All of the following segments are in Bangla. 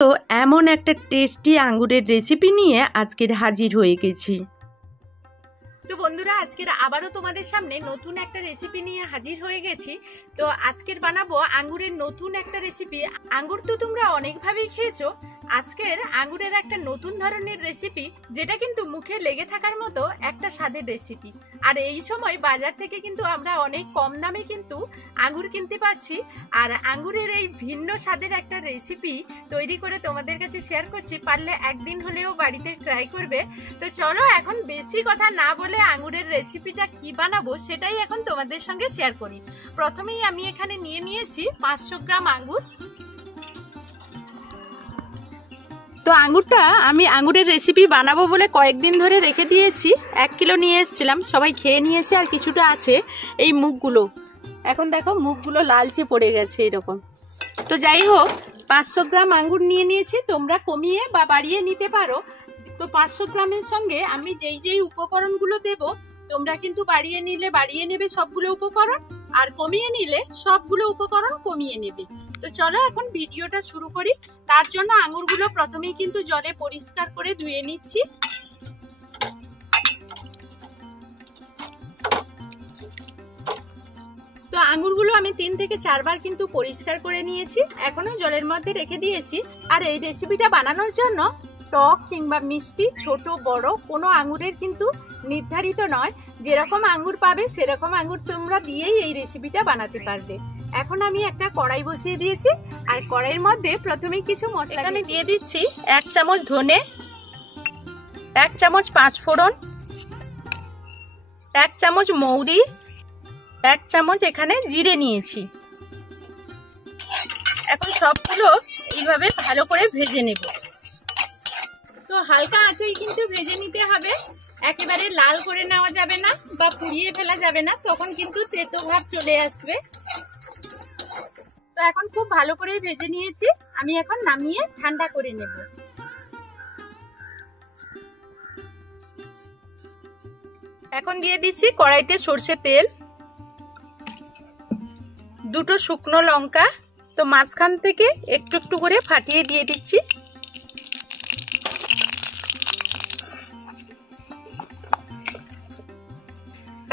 তো এমন একটা টেস্টি আঙ্গুরের রেসিপি নিয়ে আজকের হাজির হয়ে গেছি। তো বন্ধুরা, আজকের আবারও তোমাদের সামনে নতুন একটা রেসিপি নিয়ে হাজির হয়ে গেছি। তো আজকের বানাবো আঙ্গুরের নতুন একটা রেসিপি। আঙ্গুর তো তোমরা অনেকভাবেই খেয়েছো, আজকের আঙ্গুরের একটা নতুন ধরনের রেসিপি, যেটা কিন্তু মুখে লেগে থাকার মতো একটা স্বাদের রেসিপি। আর এই সময় বাজার থেকে কিন্তু আমরা অনেক কম দামে কিন্তু আঙ্গুর কিনতে পাচ্ছি। আর আঙ্গুরের এই ভিন্ন স্বাদের একটা রেসিপি তৈরি করে তোমাদের কাছে শেয়ার করছি, পারলে একদিন হলেও বাড়িতে ট্রাই করবে। তো চলো এখন বেশি কথা না বলে আঙ্গুরের রেসিপিটা কি বানাবো সেটাই এখন তোমাদের সঙ্গে শেয়ার করি। প্রথমেই আমি এখানে নিয়ে নিয়েছি 500 গ্রাম আঙ্গুর। তো আঙ্গুরটা আমি আঙ্গুরের রেসিপি বানাবো বলে কয়েকদিন ধরে রেখে দিয়েছি। 1 কিলো নিয়ে এসেছিলাম, সবাই খেয়ে নিয়েছে, আর কিছুটা আছে। এই মুখগুলো এখন দেখো, মুখগুলো লালচে পড়ে গেছে এরকম। তো যাই হোক, 500 গ্রাম আঙ্গুর নিয়ে নিয়েছি, তোমরা কমিয়ে বা বাড়িয়ে নিতে পারো। তো 500 গ্রামের সঙ্গে আমি যেই উপকরণগুলো দেব, তোমরা কিন্তু বাড়িয়ে নিলে বাড়িয়ে নেবে সবগুলো উপকরণ, আর কমিয়ে নিলে সবগুলো উপকরণ কমিয়ে নেবে। তো চলো এখন ভিডিওটা শুরু করি। তার জন্য আঙ্গুরগুলো প্রথমেই কিন্তু জলে পরিষ্কার করে ধুয়ে নিচ্ছি। তো আঙ্গুরগুলো আমি 3 থেকে 4 বার কিন্তু পরিষ্কার করে নিয়েছি, এখনো জলের মধ্যে রেখে দিয়েছি। আর এই রেসিপিটা বানানোর জন্য টক কিংবা মিষ্টি, ছোট বড় কোনো আঙ্গুরের কিন্তু নির্ধারিত নয়। যেরকম আঙ্গুর পাবে সেরকম আঙ্গুর তোমরা দিয়েই এই রেসিপিটা বানাতে পারবে। এখন আমি একটা কড়াই বসিয়ে দিয়েছি, আর কড়াইয়ের মধ্যে প্রথমে কিছু মশলা এখানে দিয়ে দিচ্ছি। 1 চামচ ধনে, 1 চামচ 5 ফোড়ন, 1 চামচ মৌরি, 1 চামচ এখানে জিরে নিয়েছি। এখন সবগুলো এইভাবে ভালো করে ভেজে নেব। তো হালকা আঁচেই কিন্তু ভেজে নিতে হবে, একেবারে লাল করে নেওয়া যাবে না বা পুড়িয়ে ফেলা যাবে না, তখন কিন্তু তেতো ভাব চলে আসবে। তো এখন খুব ভালো করে ভেজে নিয়েছি, আমি এখন নামিয়ে ঠান্ডা করে নেব। এখন দিয়ে দিচ্ছি কড়াইতে সরষের তেল, 2টো শুকনো লঙ্কা, তো মাঝখান থেকে একটু একটু করে ফাটিয়ে দিয়ে দিচ্ছি।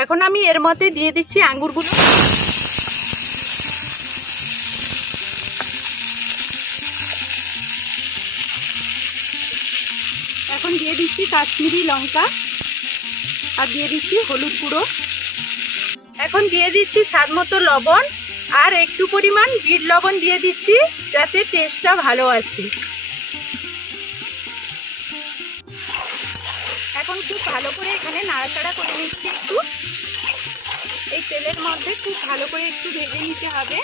এখন আমি এর মধ্যে দিয়ে দিচ্ছি আঙ্গুরগুলো। এখন দিয়ে দিচ্ছি কাশ্মীরি লঙ্কা, আর দিয়ে দিচ্ছি হলুদ গুঁড়ো। এখন দিয়ে দিচ্ছি স্বাদ মতো লবণ, আর একটু পরিমাণ বিট লবণ দিয়ে দিচ্ছি যাতে টেস্টটা ভালো আসে। এখন খুব ভালো করে এখানে নাড়াচাড়া করে নিচ্ছি একটু। এই তেলের মধ্যে খুব ভালো করে একটু ভেজে নিতে হবে।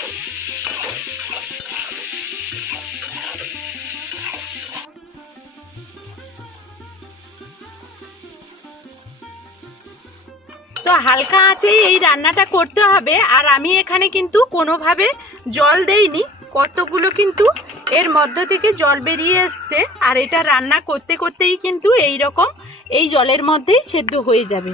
তো হালকা আঁচেই এই রান্নাটা করতে হবে। আর আমি এখানে কিন্তু কোনোভাবে জল দেইনি, কতগুলো কিন্তু এর মধ্য থেকে জল বেরিয়ে এসছে। আর এটা রান্না করতে করতেই কিন্তু এই রকম এই জলের মধ্যেই সেদ্ধ হয়ে যাবে।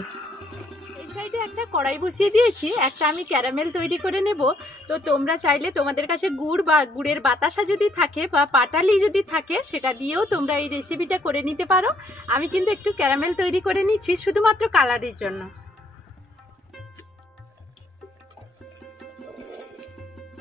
এই সাইডে একটা কড়াই বসিয়ে দিয়েছি, একটা আমি ক্যারামেল তৈরি করে নেব। তো তোমরা চাইলে তোমাদের কাছে গুড় বা গুড়ের বাতাসা যদি থাকে বা পাটালি যদি থাকে, সেটা দিয়েও তোমরা এই রেসিপিটা করে নিতে পারো। আমি কিন্তু একটু ক্যারামেল তৈরি করে নিচ্ছি শুধুমাত্র কালারের জন্য।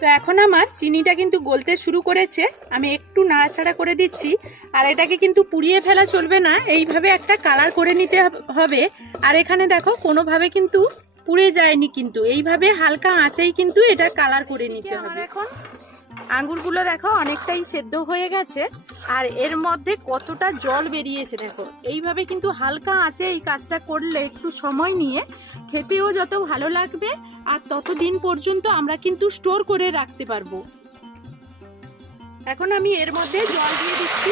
তো এখন আমার চিনিটা কিন্তু গলতে শুরু করেছে, আমি একটু নাড়াচাড়া করে দিচ্ছি। আর এটাকে কিন্তু পুড়িয়ে ফেলা চলবে না, এইভাবে একটা কালার করে নিতে হবে। আর এখানে দেখো কোনোভাবে কিন্তু পুড়ে যায়নি, কিন্তু এইভাবে হালকা আঁচেই কিন্তু এটা কালার করে নিতে হবে। এখন আঙ্গুরগুলো দেখো অনেকটাই সেদ্ধ হয়ে গেছে, আর এর মধ্যে কতটা জল বেরিয়েছে দেখো। এইভাবে কিন্তু হালকা আঁচে এই কাজটা করলে একটু সময় নিয়ে খেতেও যত ভালো লাগবে, আর ততদিন পর্যন্ত আমরা কিন্তু স্টোর করে রাখতে পারবো। এখন আমি এর মধ্যে জল দিয়ে দিচ্ছি।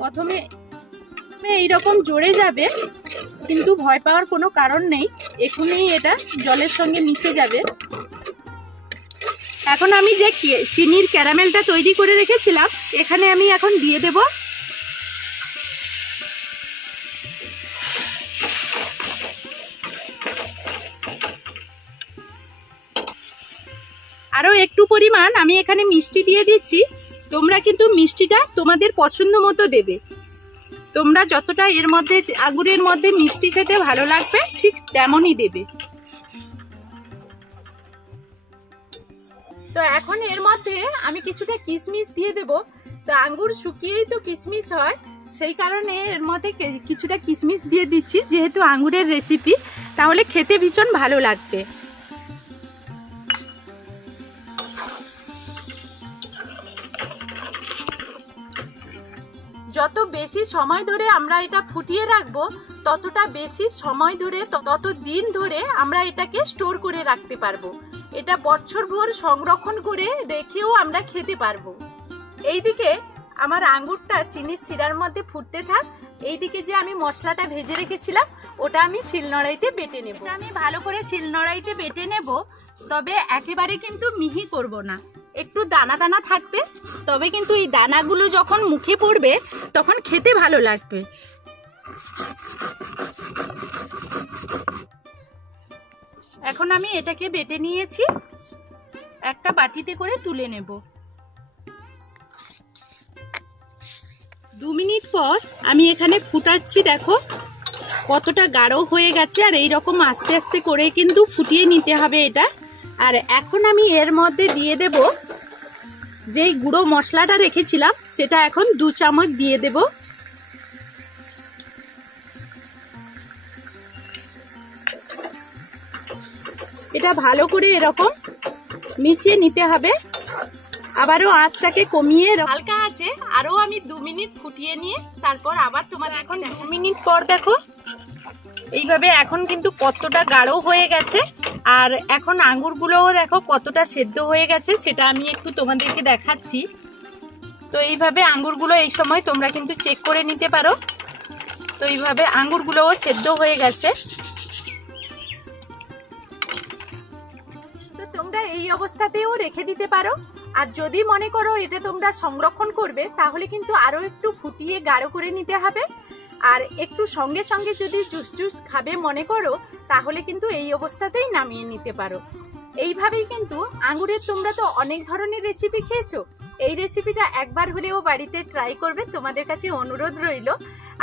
প্রথমে এইরকম জড়ে যাবে, কিন্তু ভয় পাওয়ার কোনো কারণ নেই, এখনই এটা জলের সঙ্গে মিশে যাবে। এখন আমি যে চিনির ক্যারামেলটা তৈরি করে রেখেছিলাম, এখানে আমি এখন দিয়ে দেব। আরও একটু পরিমাণ আমি এখানে মিষ্টি দিয়ে দিচ্ছি। তোমরা কিন্তু মিষ্টিটা তোমাদের পছন্দ মতো দেবে। তোমরা যতটা এর মধ্যে আঙুরের মধ্যে মিষ্টি খেতে ভালো লাগবে ঠিক তেমনই দেবে। তো এখন এর মধ্যে আমি কিছুটা কিশমিশ দিয়ে দেব। তো আঙ্গুর শুকিয়েই তো কিশমিশ হয়, সেই কারণে এর মধ্যে কিছুটা কিশমিশ দিয়ে দিচ্ছি, যেহেতু আঙ্গুরের রেসিপি, তাহলে খেতে ভীষণ ভালো লাগবে। যত বেশি সময় ধরে আমরা এটা ফুটিয়ে রাখবো ততটা বেশি সময় ধরে তত দিন ধরে আমরা এটাকে স্টোর করে রাখতে পারবো। এটা বছরভর সংরক্ষণ করে রেখেও আমরা খেতে পারবো। এইদিকে আমার আঙ্গুরটা চিনির শিরার মধ্যে ফুটতে থাক। এইদিকে যে আমি মশলাটা ভেজে রেখেছিলাম ওটা আমি শিলনোড়াইতে বেটে নেব। আমি ভালো করে শিলনোড়াইতে বেটে নেব, তবে একেবারে কিন্তু মিহি করব না, একটু দানা দানা থাকবে। তবে কিন্তু এই দানাগুলো যখন মুখে পড়বে তখন খেতে ভালো লাগবে। এখন আমি এটাকে বেটে নিয়েছি, একটা বাটিতে করে তুলে নেব। 2 মিনিট পর আমি এখানে ফুটাচ্ছি, দেখো কতটা গাঢ় হয়ে গেছে। আর এই রকম আস্তে আস্তে করে কিন্তু ফুটিয়ে নিতে হবে এটা। আর এখন আমি এর মধ্যে দিয়ে দেব যেই গুঁড়ো মশলাটা রেখেছিলাম, সেটা এখন 2 চামচ দিয়ে দেব। এটা ভালো করে এরকম মিশিয়ে নিতে হবে। আবারও আঁচটাকে কমিয়ে হালকা আছে আরও আমি 2 মিনিট ফুটিয়ে নিয়ে তারপর আবার তোমাদের এখন 2 মিনিট পর দেখো এইভাবে এখন কিন্তু কতটা গাঢ় হয়ে গেছে। আর এখন আঙ্গুরগুলোও দেখো কতটা সেদ্ধ হয়ে গেছে, সেটা আমি একটু তোমাদেরকে দেখাচ্ছি। তো এইভাবে আঙ্গুরগুলো এই সময় তোমরা কিন্তু চেক করে নিতে পারো। তো এইভাবে আঙ্গুরগুলোও সেদ্ধ হয়ে গেছে। তো তোমরা এই অবস্থাতেও রেখে দিতে পারো। আর যদি মনে করো এটা তোমরা সংরক্ষণ করবে তাহলে কিন্তু আরও একটু ফুটিয়ে গাঢ় করে নিতে হবে। আর একটু সঙ্গে সঙ্গে যদি জুস জুস খাবে মনে করো তাহলে কিন্তু এই অবস্থাতেই নামিয়ে নিতে পারো। এইভাবেই কিন্তু আঙ্গুরের তোমরা তো অনেক ধরনের রেসিপি খেয়েছো, এই রেসিপিটা একবার হলেও বাড়িতে ট্রাই করবে, তোমাদের কাছে অনুরোধ রইল।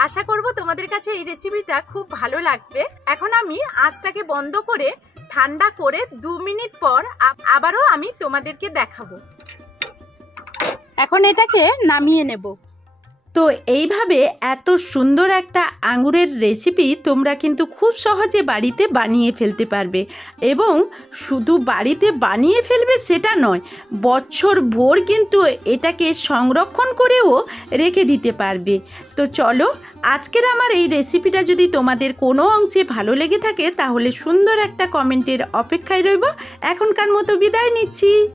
আশা করব তোমাদের কাছে এই রেসিপিটা খুব ভালো লাগবে। এখন আমি আঁচটাকে বন্ধ করে ঠান্ডা করে 2 মিনিট পর আবারও আমি তোমাদেরকে দেখাবো। এখন এটাকে নামিয়ে নেব। তো এইভাবে এত সুন্দর একটা আঙুরের রেসিপি তোমরা কিন্তু খুব সহজে বাড়িতে বানিয়ে ফেলতে পারবে। এবং শুধু বাড়িতে বানিয়ে ফেলবে সেটা নয়, বছর ভর কিন্তু এটাকে সংরক্ষণ করেও রেখে দিতে পারবে। তো চলো, আজকের আমার এই রেসিপিটা যদি তোমাদের কোনো অংশে ভালো লেগে থাকে তাহলে সুন্দর একটা কমেন্টের অপেক্ষায় রইব। এখনকার মতো বিদায় নিচ্ছি।